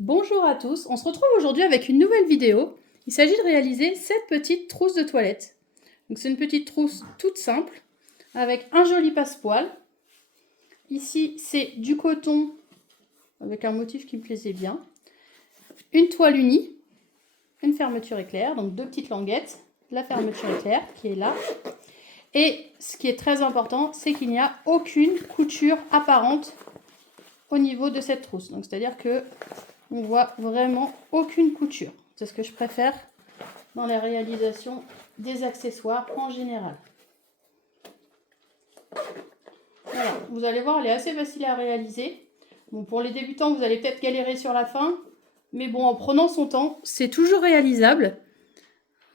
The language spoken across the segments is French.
Bonjour à tous, on se retrouve aujourd'hui avec une nouvelle vidéo. Il s'agit de réaliser cette petite trousse de toilette. Donc c'est une petite trousse toute simple avec un joli passepoil. Ici c'est du coton avec un motif qui me plaisait bien. Une toile unie, une fermeture éclair, donc deux petites languettes, la fermeture éclair qui est là. Et ce qui est très important, c'est qu'il n'y a aucune couture apparente au niveau de cette trousse. Donc c'est-à-dire que on voit vraiment aucune couture. C'est ce que je préfère dans la réalisation des accessoires en général. Voilà, vous allez voir, elle est assez facile à réaliser. Bon, pour les débutants, vous allez peut-être galérer sur la fin, mais bon, en prenant son temps, c'est toujours réalisable.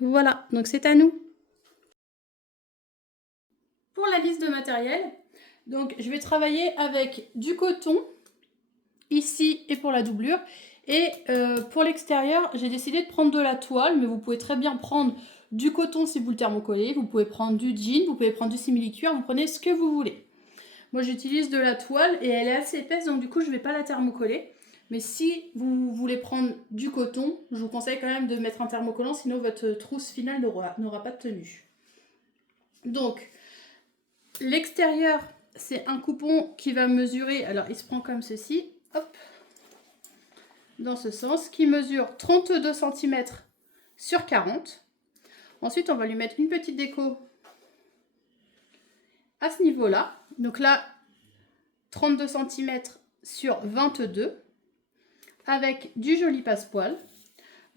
Voilà, donc c'est à nous. Pour la liste de matériel, donc je vais travailler avec du coton, ici et pour la doublure. Et pour l'extérieur, j'ai décidé de prendre de la toile, mais vous pouvez très bien prendre du coton si vous le thermocollez, vous pouvez prendre du jean, vous pouvez prendre du simili-cuir, vous prenez ce que vous voulez. Moi j'utilise de la toile et elle est assez épaisse, donc du coup je ne vais pas la thermocoller. Mais si vous voulez prendre du coton, je vous conseille quand même de mettre un thermocollant, sinon votre trousse finale n'aura pas de tenue. Donc, l'extérieur, c'est un coupon qui va mesurer, alors il se prend comme ceci, hop, dans ce sens, qui mesure 32 cm sur 40. Ensuite, on va lui mettre une petite déco à ce niveau-là. Donc là, 32 cm sur 22, avec du joli passepoil.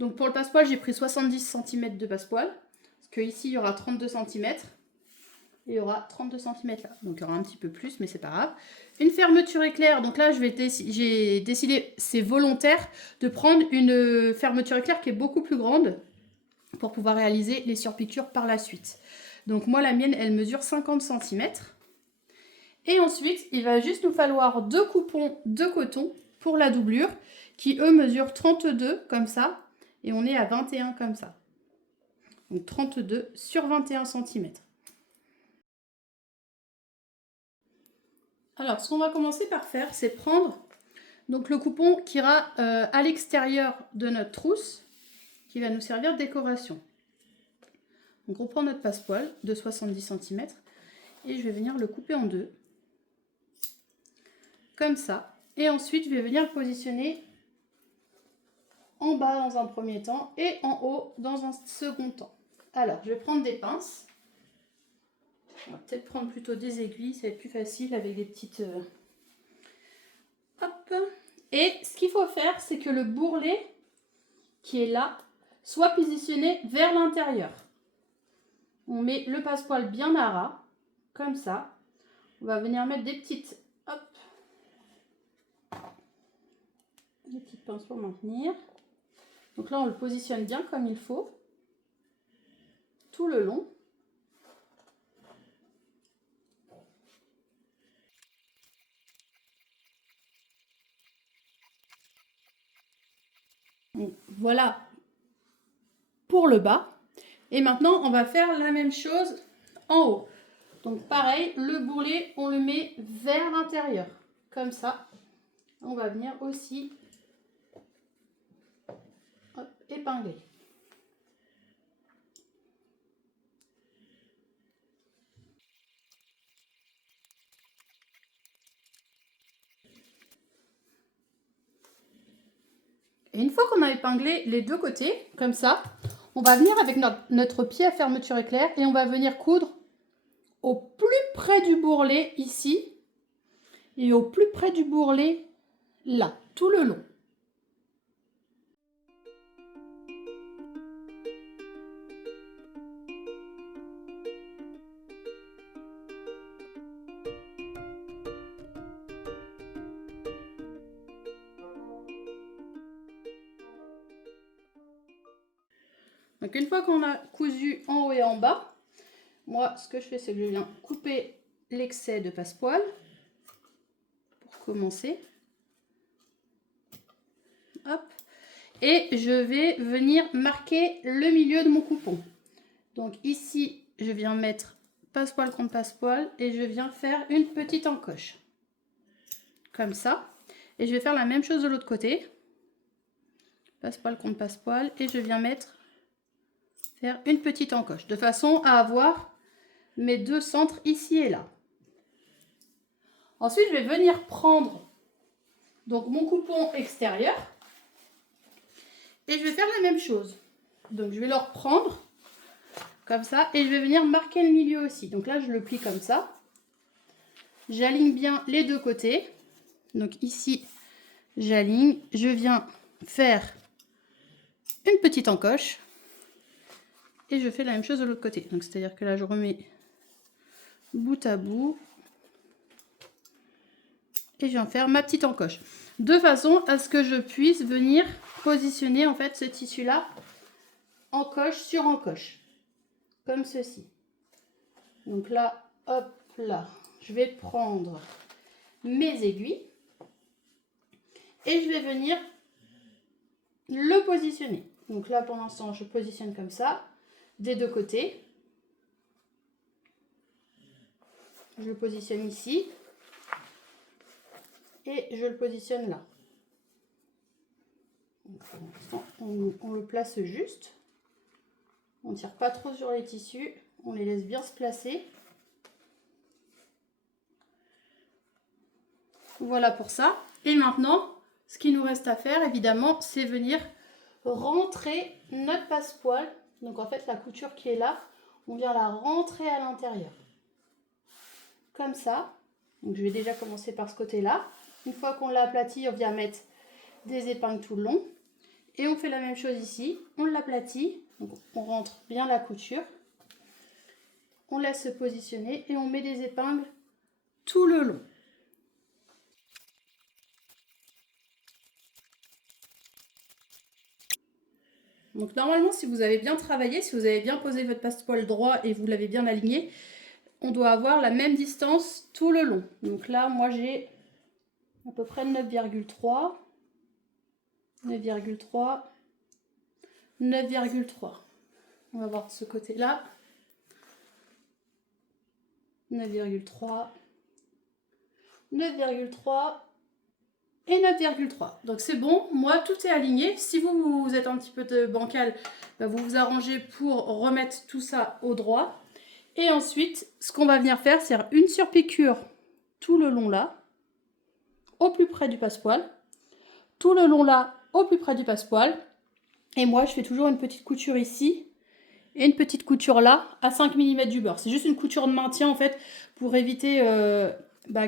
Donc pour le passepoil, j'ai pris 70 cm de passepoil, parce qu'ici, il y aura 32 cm. Et il y aura 32 cm là. Donc il y aura un petit peu plus, mais c'est pas grave. Une fermeture éclair. Donc là, j'ai décidé, c'est volontaire, de prendre une fermeture éclair qui est beaucoup plus grande pour pouvoir réaliser les surpiqûres par la suite. Donc moi, la mienne, elle mesure 50 cm. Et ensuite, il va juste nous falloir deux coupons de coton pour la doublure, qui eux mesurent 32 comme ça, et on est à 21 comme ça. Donc 32 sur 21 cm. Alors, ce qu'on va commencer par faire, c'est prendre donc, le coupon qui ira à l'extérieur de notre trousse, qui va nous servir de décoration. Donc, on prend notre passepoil de 70 cm et je vais venir le couper en deux, comme ça. Et ensuite, je vais venir le positionner en bas dans un premier temps et en haut dans un second temps. Alors, je vais prendre des pinces. On va peut-être prendre plutôt des aiguilles, ça va être plus facile avec des petites... Hop. Et ce qu'il faut faire, c'est que le bourrelet qui est là soit positionné vers l'intérieur. On met le passepoil bien à ras, comme ça. On va venir mettre des petites, hop, des petites pinces pour maintenir. Donc là, on le positionne bien comme il faut, tout le long. Donc, voilà pour le bas. Et maintenant, on va faire la même chose en haut. Donc pareil, le bourrelet, on le met vers l'intérieur, comme ça. On va venir aussi hop, épingler. Et une fois qu'on a épinglé les deux côtés, comme ça, on va venir avec notre pied à fermeture éclair et on va venir coudre au plus près du bourrelet ici et au plus près du bourrelet là, tout le long. Donc une fois qu'on a cousu en haut et en bas, moi ce que je fais c'est que je viens couper l'excès de passepoil pour commencer. Hop. Et je vais venir marquer le milieu de mon coupon. Donc ici je viens mettre passepoil contre passepoil et je viens faire une petite encoche. Comme ça. Et je vais faire la même chose de l'autre côté. Passepoil contre passepoil. Et je viens faire une petite encoche. De façon à avoir mes deux centres ici et là. Ensuite, je vais venir prendre donc mon coupon extérieur. Et je vais faire la même chose. Donc je vais le reprendre comme ça. Et je vais venir marquer le milieu aussi. Donc là, je le plie comme ça. J'aligne bien les deux côtés. Donc ici, j'aligne. Je viens faire une petite encoche. Et je fais la même chose de l'autre côté. Donc c'est-à-dire que là, je remets bout à bout. Et je viens faire ma petite encoche. De façon à ce que je puisse venir positionner en fait ce tissu-là encoche sur encoche. Comme ceci. Donc là, hop là, je vais prendre mes aiguilles. Et je vais venir le positionner. Donc là, pour l'instant, je positionne comme ça, des deux côtés. Je le positionne ici. Et je le positionne là. Donc, pour l'instant, on le place juste. On ne tire pas trop sur les tissus. On les laisse bien se placer. Voilà pour ça. Et maintenant, ce qu'il nous reste à faire, évidemment, c'est venir rentrer notre passepoil. Donc en fait, la couture qui est là, on vient la rentrer à l'intérieur. Comme ça. Donc je vais déjà commencer par ce côté-là. Une fois qu'on l'a aplati, on vient mettre des épingles tout le long. Et on fait la même chose ici. On l'aplatit. Donc on rentre bien la couture. On laisse se positionner et on met des épingles tout le long. Donc normalement, si vous avez bien travaillé, si vous avez bien posé votre passepoil droit et vous l'avez bien aligné, on doit avoir la même distance tout le long. Donc là, moi j'ai à peu près 9,3, 9,3, 9,3. On va voir ce côté-là. 9,3, 9,3 et 9,3. Donc c'est bon, moi tout est aligné. Si vous êtes un petit peu bancal, vous vous arrangez pour remettre tout ça au droit. Et ensuite, ce qu'on va venir faire, c'est une surpiqûre tout le long là, au plus près du passepoil. Tout le long là, au plus près du passepoil. Et moi, je fais toujours une petite couture ici et une petite couture là à 5 mm du beurre. C'est juste une couture de maintien en fait pour éviter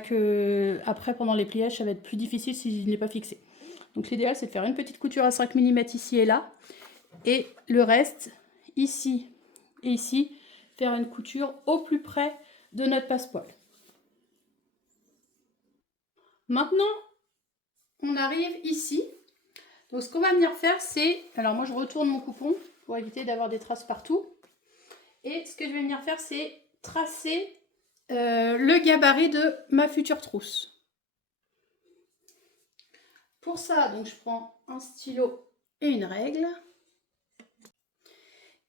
que après pendant les pliages, ça va être plus difficile s'il n'est pas fixé. Donc l'idéal, c'est de faire une petite couture à 5 mm ici et là. Et le reste, ici et ici, faire une couture au plus près de notre passepoil. Maintenant, on arrive ici. Donc ce qu'on va venir faire, c'est... Alors moi, je retourne mon coupon pour éviter d'avoir des traces partout. Et ce que je vais venir faire, c'est tracer le gabarit de ma future trousse. Pour ça, donc je prends un stylo et une règle.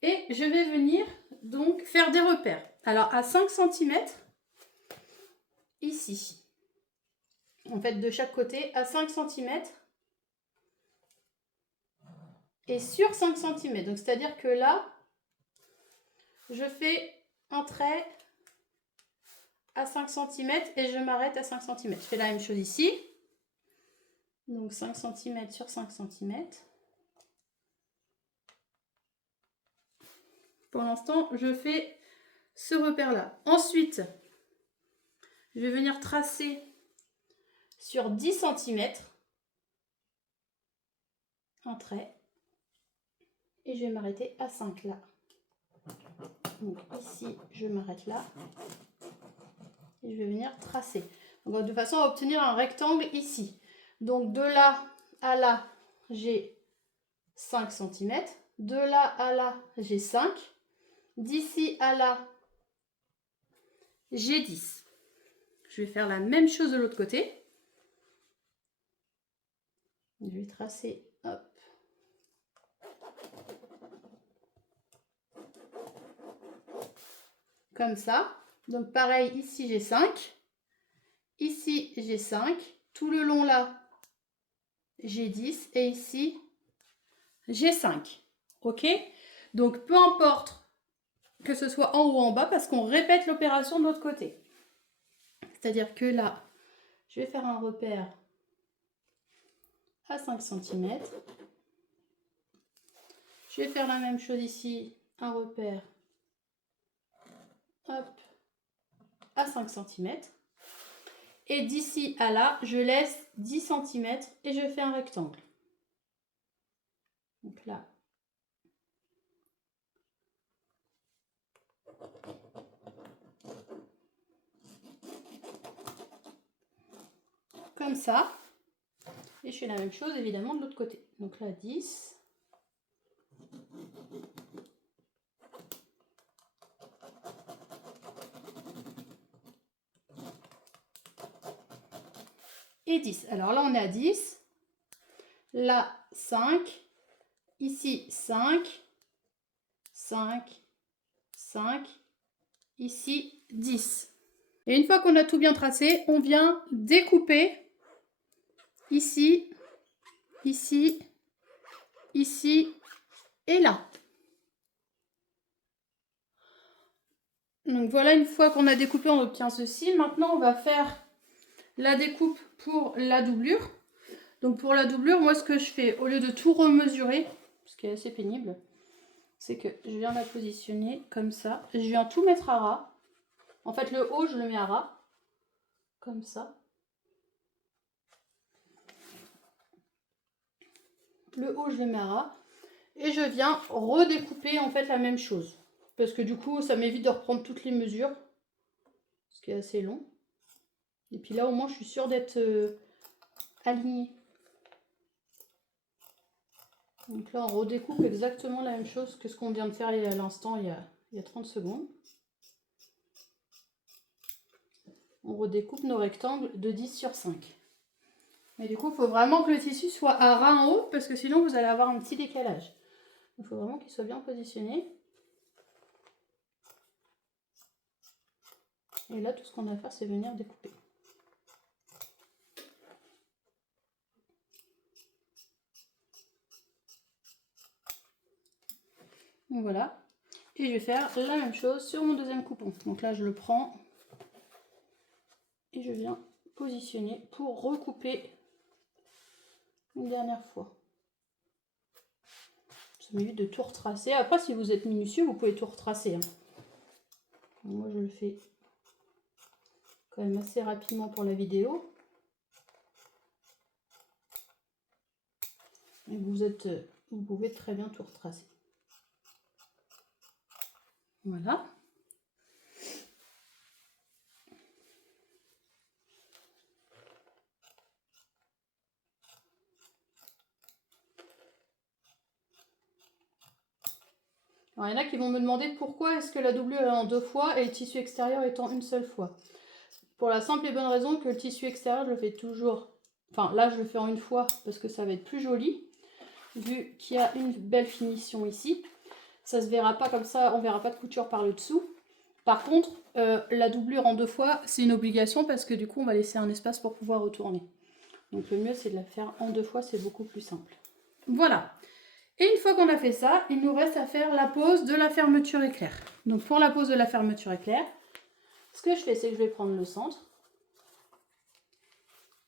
Et je vais venir donc faire des repères. Alors à 5 cm, ici. En fait, de chaque côté, à 5 cm. Et sur 5 cm. Donc c'est-à-dire que là, je fais un trait à 5 cm et je m'arrête à 5 cm. Je fais la même chose ici. Donc 5 cm sur 5 cm. Pour l'instant, je fais ce repère-là. Ensuite, je vais venir tracer sur 10 cm un trait. Et je vais m'arrêter à 5 là. Donc ici, je m'arrête là. Et je vais venir tracer. Donc, de façon à obtenir un rectangle ici. Donc de là à là, j'ai 5 cm. De là à là, j'ai 5. D'ici à là, j'ai 10. Je vais faire la même chose de l'autre côté. Je vais tracer, hop. Comme ça. Donc pareil, ici j'ai 5. Ici j'ai 5. Tout le long là, j'ai 10. Et ici, j'ai 5. Ok? Donc, peu importe que ce soit en haut ou en bas, parce qu'on répète l'opération de l'autre côté. C'est-à-dire que là, je vais faire un repère à 5 cm. Je vais faire la même chose ici, un repère hop, à 5 cm. Et d'ici à là, je laisse 10 cm et je fais un rectangle. Donc là, comme ça. Et je fais la même chose évidemment de l'autre côté. Donc là, 10. Et 10. Alors là, on est à 10. Là, 5. Ici, 5. 5. 5. Ici, 10. Et une fois qu'on a tout bien tracé, on vient découper ici, ici, ici et là. Donc voilà, une fois qu'on a découpé, on obtient ceci. Maintenant, on va faire la découpe pour la doublure. Donc pour la doublure, moi ce que je fais, au lieu de tout remesurer, ce qui est assez pénible, c'est que je viens la positionner comme ça. Je viens tout mettre à ras. En fait, le haut, je le mets à ras. Comme ça. Le haut, je le mets à ras. Et je viens redécouper en fait la même chose. Parce que du coup, ça m'évite de reprendre toutes les mesures. Ce qui est assez long. Et puis là, au moins, je suis sûre d'être alignée. Donc là, on redécoupe exactement la même chose que ce qu'on vient de faire à l'instant, il y a 30 secondes. On redécoupe nos rectangles de 10 sur 5. Mais du coup, il faut vraiment que le tissu soit à ras en haut, parce que sinon, vous allez avoir un petit décalage. Il faut vraiment qu'il soit bien positionné. Et là, tout ce qu'on a à faire, c'est venir découper. Donc voilà. Et je vais faire la même chose sur mon deuxième coupon. Donc là, je le prends et je viens positionner pour recouper une dernière fois. Ça m'évite de tout retracer. Après, si vous êtes minutieux, vous pouvez tout retracer. Moi, je le fais quand même assez rapidement pour la vidéo. Et vous pouvez très bien tout retracer. Voilà. Alors, il y en a qui vont me demander pourquoi est-ce que la doublure est en 2 fois et le tissu extérieur est en une seule fois. Pour la simple et bonne raison que le tissu extérieur, je le fais toujours. Enfin, là, je le fais en une fois parce que ça va être plus joli. Vu qu'il y a une belle finition ici. Ça se verra pas comme ça, on verra pas de couture par le dessous. Par contre, la doublure en 2 fois, c'est une obligation parce que du coup, on va laisser un espace pour pouvoir retourner. Donc le mieux, c'est de la faire en 2 fois, c'est beaucoup plus simple. Voilà. Et une fois qu'on a fait ça, il nous reste à faire la pose de la fermeture éclair. Donc pour la pose de la fermeture éclair, ce que je fais, c'est que je vais prendre le centre.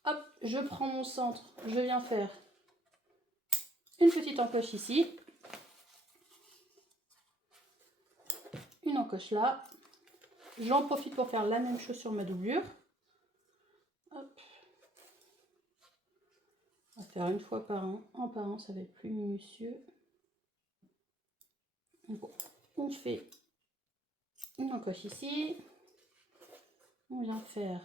Hop, je prends mon centre, je viens faire une petite encoche ici. Une encoche là. J'en profite pour faire la même chose sur ma doublure. Hop. On va faire une fois par an, ça va être plus minutieux. Bon, on fait une encoche ici. On vient faire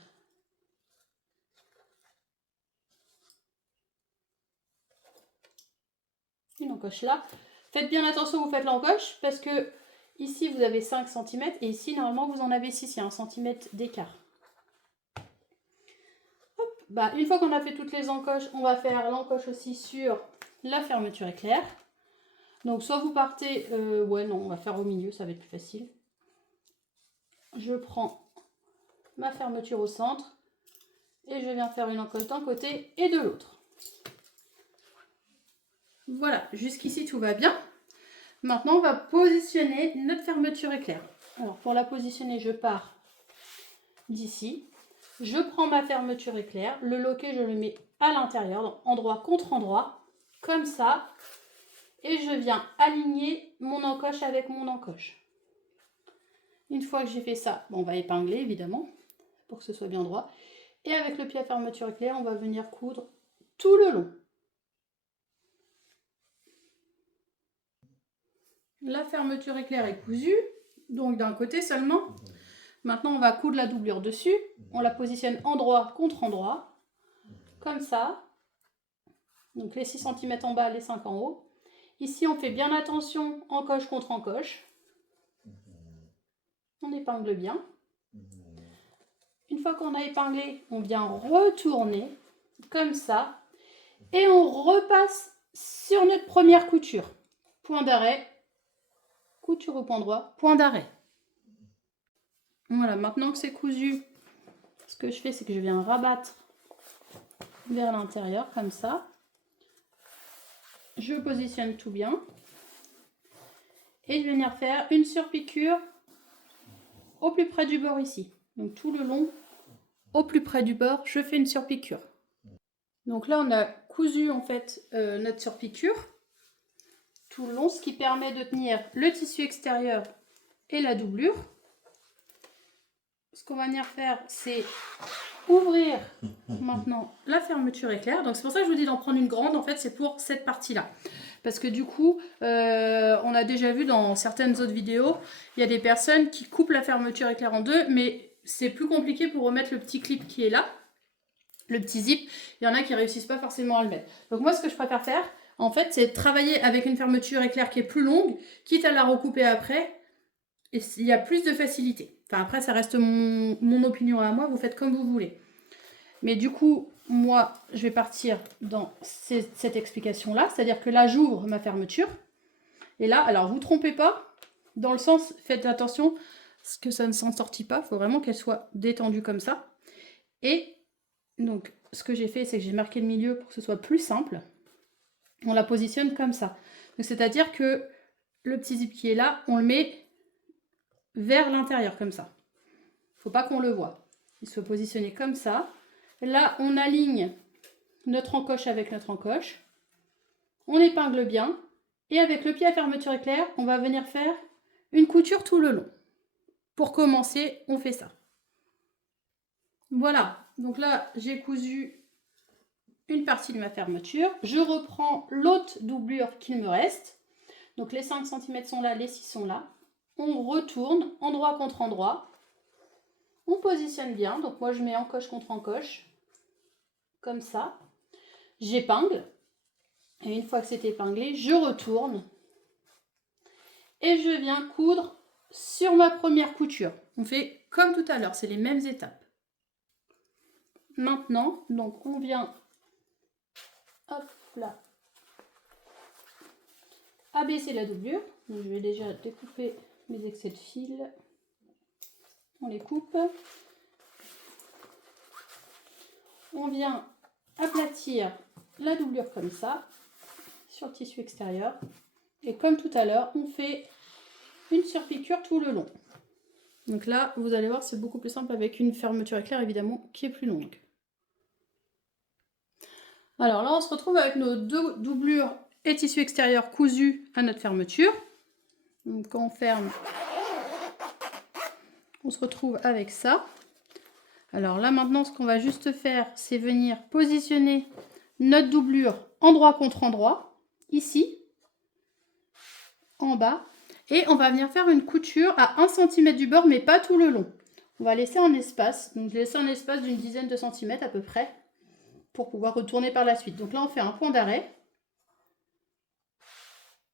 une encoche là. Faites bien attention, vous faites l'encoche parce que ici vous avez 5 cm et ici normalement vous en avez 6, il y a 1 cm d'écart. Bah, une fois qu'on a fait toutes les encoches, on va faire l'encoche aussi sur la fermeture éclair. Donc soit vous partez, ouais non, on va faire au milieu, ça va être plus facile. Je prends ma fermeture au centre et je viens faire une encoche d'un côté et de l'autre. Voilà, jusqu'ici tout va bien. Maintenant, on va positionner notre fermeture éclair. Alors, pour la positionner, je pars d'ici. Je prends ma fermeture éclair. Le loquet, je le mets à l'intérieur, donc endroit contre endroit, comme ça. Et je viens aligner mon encoche avec mon encoche. Une fois que j'ai fait ça, on va épingler évidemment, pour que ce soit bien droit. Et avec le pied à fermeture éclair, on va venir coudre tout le long. La fermeture éclair est cousue, donc d'un côté seulement. Maintenant, on va coudre la doublure dessus. On la positionne endroit contre endroit, comme ça. Donc les 6 cm en bas, les 5 en haut. Ici, on fait bien attention, encoche contre encoche. On épingle bien. Une fois qu'on a épinglé, on vient retourner, comme ça. Et on repasse sur notre première couture. Point d'arrêt, couture au point droit, point d'arrêt. Voilà, maintenant que c'est cousu, ce que je fais, c'est que je viens rabattre vers l'intérieur, comme ça. Je positionne tout bien. Et je vais venir faire une surpiqûre au plus près du bord ici. Donc tout le long, au plus près du bord, je fais une surpiqûre. Donc là, on a cousu en fait notre surpiqûre tout le long, ce qui permet de tenir le tissu extérieur et la doublure. Ce qu'on va venir faire, c'est ouvrir maintenant la fermeture éclair. Donc c'est pour ça que je vous dis d'en prendre une grande, en fait c'est pour cette partie-là. Parce que du coup, on a déjà vu dans certaines autres vidéos, il y a des personnes qui coupent la fermeture éclair en deux, mais c'est plus compliqué pour remettre le petit clip qui est là, le petit zip. Il y en a qui réussissent pas forcément à le mettre. Donc moi, ce que je préfère faire, en fait, c'est travailler avec une fermeture éclair qui est plus longue, quitte à la recouper après, et il y a plus de facilité. Enfin après, ça reste mon opinion à moi, vous faites comme vous voulez. Mais du coup, moi, je vais partir dans cette explication-là. C'est-à-dire que là, j'ouvre ma fermeture. Et là, alors, vous trompez pas. Dans le sens, faites attention, parce que ça ne s'en sortit pas. Il faut vraiment qu'elle soit détendue comme ça. Et donc, ce que j'ai fait, c'est que j'ai marqué le milieu pour que ce soit plus simple. On la positionne comme ça. C'est-à-dire que le petit zip qui est là, on le met vers l'intérieur, comme ça. Il ne faut pas qu'on le voie. Il soit positionné comme ça. Là, on aligne notre encoche avec notre encoche. On épingle bien. Et avec le pied à fermeture éclair, on va venir faire une couture tout le long. Pour commencer, on fait ça. Voilà. Donc là, j'ai cousu une partie de ma fermeture. Je reprends l'autre doublure qu'il me reste. Donc les 5 cm sont là, les 6 sont là. On retourne endroit contre endroit. On positionne bien. Donc moi, je mets encoche contre encoche. Comme ça. J'épingle. Et une fois que c'est épinglé, je retourne. Et je viens coudre sur ma première couture. On fait comme tout à l'heure, c'est les mêmes étapes. Maintenant, donc on vient, hop là, abaisser la doublure. Donc, je vais déjà découper mes excès de fil. On les coupe. On vient aplatir la doublure comme ça, sur le tissu extérieur. Et comme tout à l'heure, on fait une surpiqûre tout le long. Donc là, vous allez voir, c'est beaucoup plus simple avec une fermeture éclair, évidemment, qui est plus longue. Alors là, on se retrouve avec nos deux doublures et tissu extérieur cousus à notre fermeture. Donc quand on ferme, on se retrouve avec ça. Alors là, maintenant, ce qu'on va juste faire, c'est venir positionner notre doublure endroit contre endroit, ici, en bas. Et on va venir faire une couture à 1 cm du bord, mais pas tout le long. On va laisser un espace, donc laisser un espace d'une dizaine de centimètres à peu près, pour pouvoir retourner par la suite. Donc là, on fait un point d'arrêt.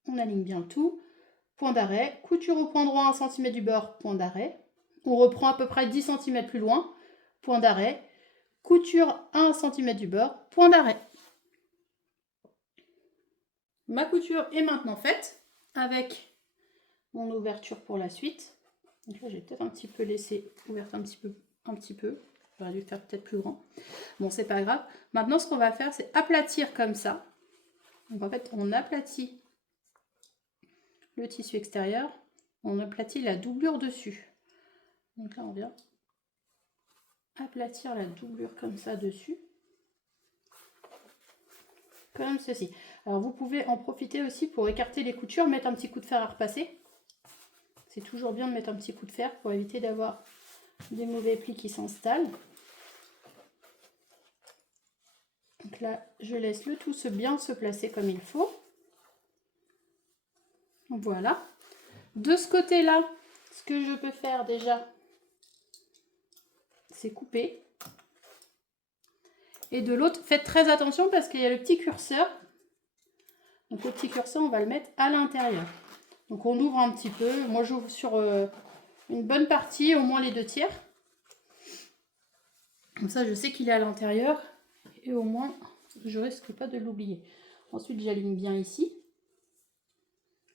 On aligne bien le tout. Point d'arrêt. Couture au point droit 1 cm du bord. Point d'arrêt. On reprend à peu près 10 cm plus loin. Point d'arrêt. Couture à 1 cm du bord. Point d'arrêt. Ma couture est maintenant faite avec mon ouverture pour la suite. Donc là, j'ai peut-être un petit peu laissé ouverte un petit peu. J'aurais dû faire peut-être plus grand. Bon, c'est pas grave. Maintenant, ce qu'on va faire, c'est aplatir comme ça. Donc en fait, on aplatit le tissu extérieur, on aplatit la doublure dessus. Donc là, on vient aplatir la doublure comme ça dessus. Comme ceci. Alors vous pouvez en profiter aussi pour écarter les coutures, mettre un petit coup de fer à repasser. C'est toujours bien de mettre un petit coup de fer pour éviter d'avoir des mauvais plis qui s'installent. Donc là, je laisse le tout bien se placer comme il faut. Voilà. De ce côté-là, ce que je peux faire déjà, c'est couper. Et de l'autre, faites très attention parce qu'il y a le petit curseur. Donc le petit curseur, on va le mettre à l'intérieur. Donc on ouvre un petit peu. Moi, j'ouvre sur une bonne partie, au moins les 2/3. Comme ça, je sais qu'il est à l'intérieur. Et au moins, je risque pas de l'oublier. Ensuite, j'aligne bien ici.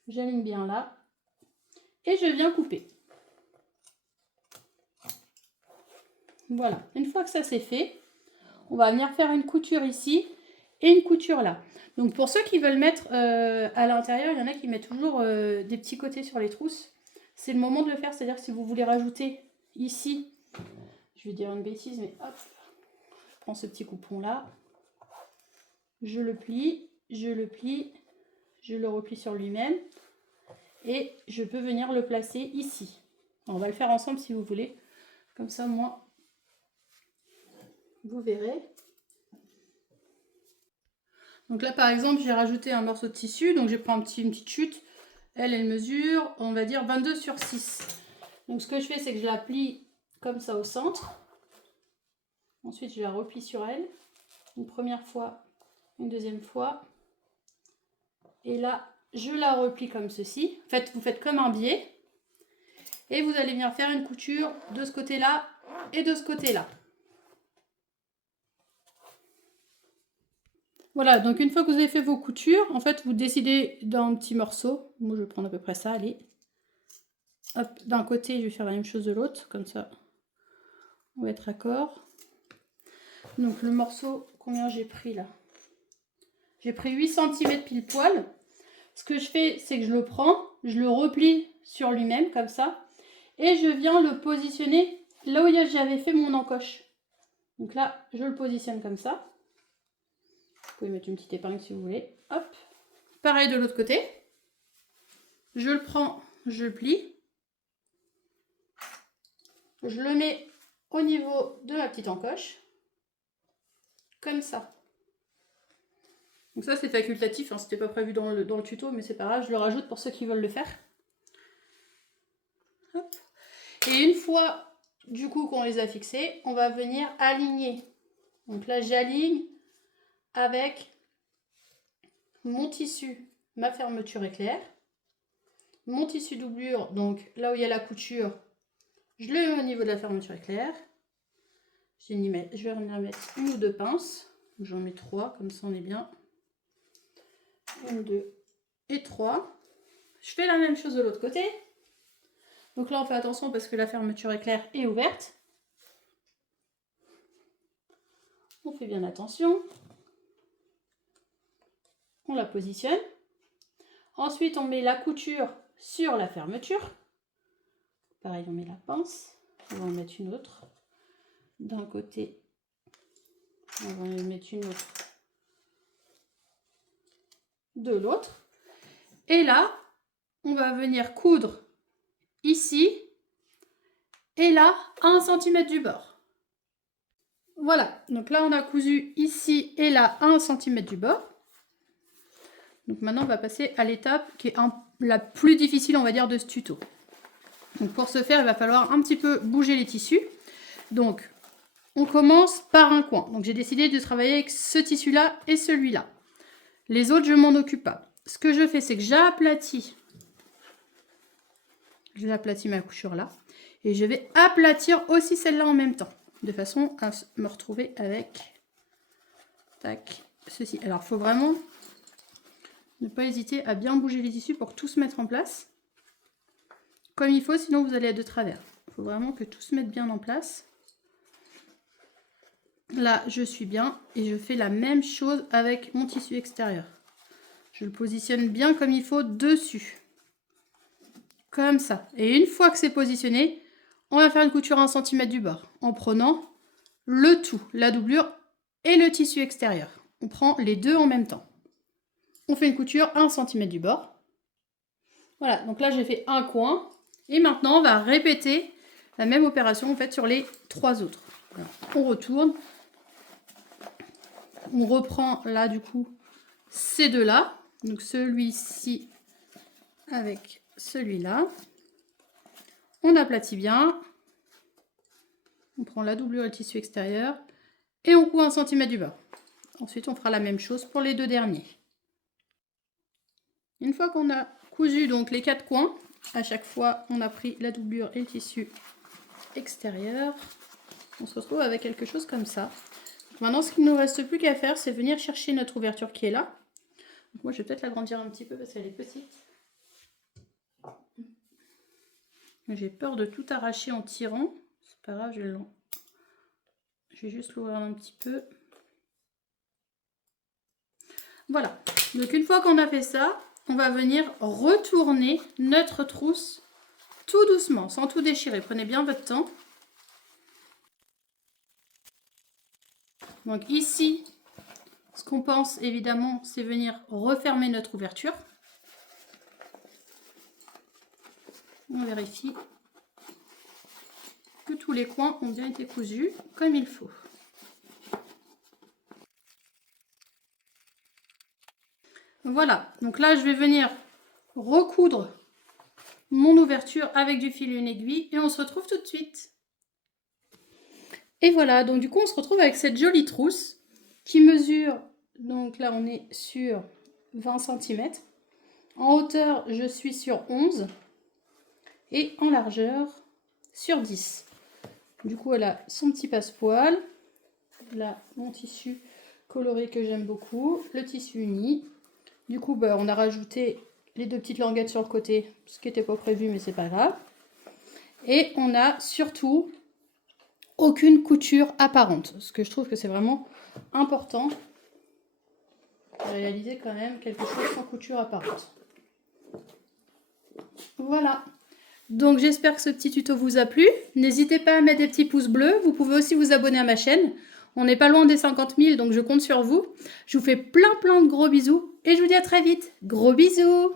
J'aligne bien là. Et je viens couper. Voilà. Une fois que ça c'est fait, on va venir faire une couture ici et une couture là. Donc pour ceux qui veulent mettre à l'intérieur, il y en a qui mettent toujours des petits côtés sur les trousses. C'est le moment de le faire, c'est-à-dire que si vous voulez rajouter ici, je vais dire une bêtise, mais hop, je prends ce petit coupon là, je le plie, je le replie sur lui-même et je peux venir le placer ici. On va le faire ensemble si vous voulez, comme ça moi, vous verrez. Donc là, par exemple, j'ai rajouté un morceau de tissu. Donc, j'ai pris une petite chute. Elle mesure, on va dire, 22 sur 6. Donc, ce que je fais, c'est que je la plie comme ça au centre. Ensuite, je la replie sur elle. Une première fois, une deuxième fois. Et là, je la replie comme ceci. En fait, vous faites comme un biais. Et vous allez venir faire une couture de ce côté-là et de ce côté-là. Voilà, donc une fois que vous avez fait vos coutures, en fait, vous décidez d'un petit morceau. Moi, je vais prendre à peu près ça, allez. Hop, d'un côté, je vais faire la même chose de l'autre, comme ça, on va être d'accord. Donc, le morceau, combien j'ai pris là? J'ai pris 8 cm pile poil. Ce que je fais, c'est que je le prends, je le replie sur lui-même, comme ça, et je viens le positionner là où j'avais fait mon encoche. Donc là, je le positionne comme ça. Vous pouvez mettre une petite épingle si vous voulez. Hop. Pareil de l'autre côté. Je le prends, je le plie. Je le mets au niveau de ma petite encoche. Comme ça. Donc ça, c'est facultatif. Hein, c'était pas prévu dans le tuto, mais c'est pas grave. Je le rajoute pour ceux qui veulent le faire. Hop. Et une fois, du coup, qu'on les a fixés, on va venir aligner. Donc là, j'aligne avec mon tissu, ma fermeture éclair, mon tissu doublure, donc là où il y a la couture, je le mets au niveau de la fermeture éclair. Je vais venir mettre une ou deux pinces, j'en mets 3, comme ça on est bien. 1, 2 et 3. Je fais la même chose de l'autre côté. Donc là on fait attention parce que la fermeture éclair est ouverte. On fait bien attention. On la positionne. Ensuite, on met la couture sur la fermeture. Pareil, on met la pince. On va en mettre une autre. D'un côté, on va en mettre une autre de l'autre. Et là, on va venir coudre ici et là, à 1 cm du bord. Voilà, donc là, on a cousu ici et là, à 1 cm du bord. Donc maintenant, on va passer à l'étape qui est la plus difficile, on va dire, de ce tuto. Donc pour ce faire, il va falloir un petit peu bouger les tissus. Donc, on commence par un coin. Donc j'ai décidé de travailler avec ce tissu-là et celui-là. Les autres, je m'en occupe pas. Ce que je fais, c'est que j'aplatis ma couture là. Et je vais aplatir aussi celle-là en même temps. De façon à me retrouver avec tac, ceci. Alors, il faut vraiment ne pas hésiter à bien bouger les tissus pour que tout se mette en place. Comme il faut, sinon vous allez être de travers. Il faut vraiment que tout se mette bien en place. Là, je suis bien et je fais la même chose avec mon tissu extérieur. Je le positionne bien comme il faut dessus. Comme ça. Et une fois que c'est positionné, on va faire une couture à 1 cm du bord en prenant le tout, la doublure et le tissu extérieur. On prend les deux en même temps. On fait une couture à 1 cm du bord. Voilà, donc là j'ai fait un coin. Et maintenant on va répéter la même opération en fait sur les 3 autres. Alors, on retourne. On reprend là du coup ces deux-là. Donc celui-ci avec celui-là. On aplatit bien. On prend la doublure et le tissu extérieur. Et on coud 1 cm du bord. Ensuite on fera la même chose pour les deux derniers. Une fois qu'on a cousu donc les 4 coins, à chaque fois on a pris la doublure et le tissu extérieur. On se retrouve avec quelque chose comme ça. Donc maintenant ce qu'il ne nous reste plus qu'à faire, c'est venir chercher notre ouverture qui est là. Donc moi je vais peut-être l'agrandir un petit peu parce qu'elle est petite. J'ai peur de tout arracher en tirant. C'est pas grave, je vais juste l'ouvrir un petit peu. Voilà. Donc une fois qu'on a fait ça, on va venir retourner notre trousse tout doucement, sans tout déchirer. Prenez bien votre temps. Donc ici, ce qu'on pense évidemment, c'est venir refermer notre ouverture. On vérifie que tous les coins ont bien été cousus comme il faut. Voilà, donc là je vais venir recoudre mon ouverture avec du fil et une aiguille et on se retrouve tout de suite. Et voilà, donc du coup on se retrouve avec cette jolie trousse qui mesure, donc là on est sur 20 cm. En hauteur je suis sur 11 et en largeur sur 10. Du coup elle a son petit passepoil, là mon tissu coloré que j'aime beaucoup, le tissu uni. Du coup on a rajouté les deux petites languettes sur le côté, ce qui n'était pas prévu mais c'est pas grave. Et on a surtout aucune couture apparente, ce que je trouve que c'est vraiment important de réaliser quand même quelque chose sans couture apparente. Voilà, donc j'espère que ce petit tuto vous a plu. N'hésitez pas à mettre des petits pouces bleus, vous pouvez aussi vous abonner à ma chaîne. On n'est pas loin des 50 000, donc je compte sur vous. Je vous fais plein de gros bisous et je vous dis à très vite. Gros bisous!